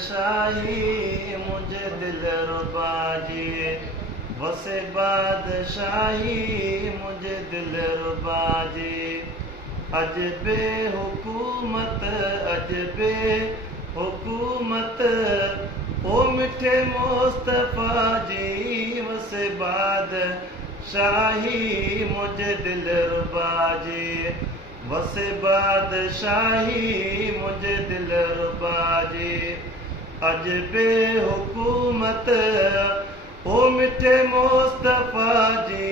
बादशाही मुझे दिल रुबा जी, वसे बादशाही मुझे दिल रुबा जी। अजबे हुकूमत अजबे हुकूमत ओ मिठे मुस्तफा जी, वसे बादशाही मुझे दिल रुबा जी, वसे बादशाही मुझे दिल रुबा जी। अजबे हुकूमत ओ मिठे मुस्तफा जी,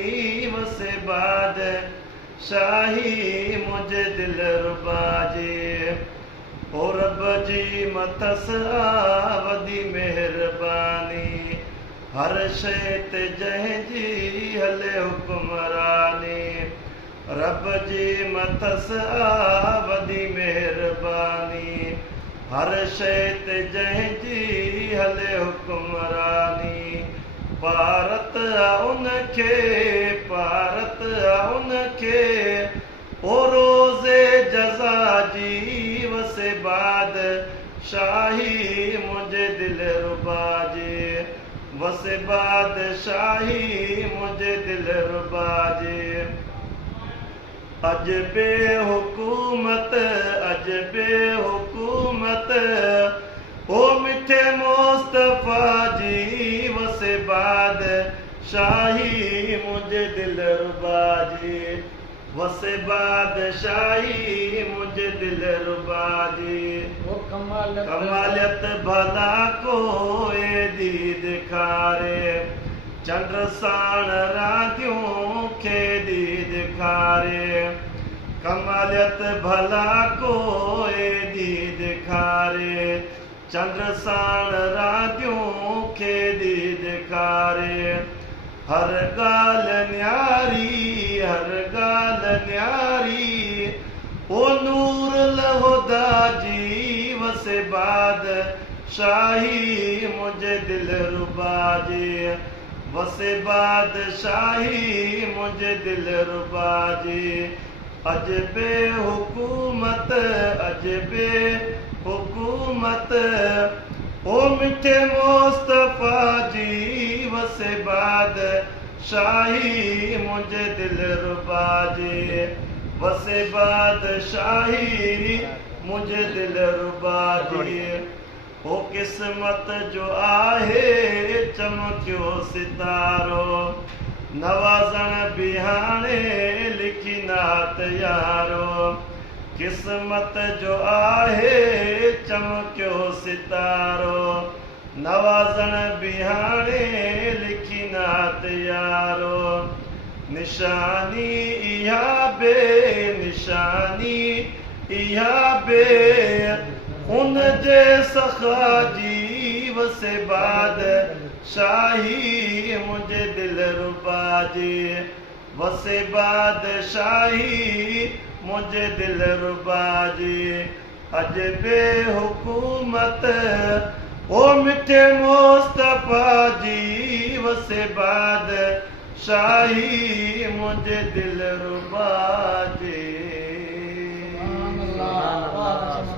वसे बादशाही मुझे दिल रुबा जी। ओ रब जी मथस वॾी मेहरबानी, हर शइ ते जंहिंजी हले हुकुमरानी। रब जी मथस वॾी मेहरबानी, हर शइ ते जंहिंजी हले हुकुमरानी। पारत उनखे पारत उनखे ओ रोज़े जज़ा जी, वसे बादशाही मुझे दिल रुबा जी, वसे बादशाही मुझे दिल रुबा जी। अजबे हुकूमत अजबे हुकूमत ओ मिठे मुस्तफा जी, वसे बादशाही मुझे दिल रुबा जी, वसे बादशाही मुझे दिल रुबा जी। कमालियत भला कोई दी दिखारे, चंद्र साण रातियों खे दी दिखारे। कमालियत भला कोई दी दिखारे, चंद्र साण रातियों खे दी दिखारे। हर गाल न्यारी हर गाल न्यारी ओ नूर लहुदा जी, वसे बादशाही मुझे दिल रुबा जी, वसे बादशाही मुझे दिल रुबा जी। अजबे हुकूमत अजबे हुकूमत ओ मिठे मुस्तफा जी, वसे बादशाही मुझे दिल रुबा जी, वसे बादशाही मुझे दिल रुबा जी। ओ किस्मत जो आहे चमकियो सितारो, नवाज़ण बिहाने लिखी नात यारो। किस्मत जो आहे चमकियो सितारो, नवाज़ण बिहाने लिखी नात यारो। निशानी इहा बे निशानी इहा बे उन जे सखा जी, वसे बादशाही मुझे दिल रुबा जी, वसे बादशाही मुझे दिल रुबा जी। अजबे हुकूमत ओ मिठे मुस्तफा जी, वसे बादशाही मुझे दिल रुबा जी।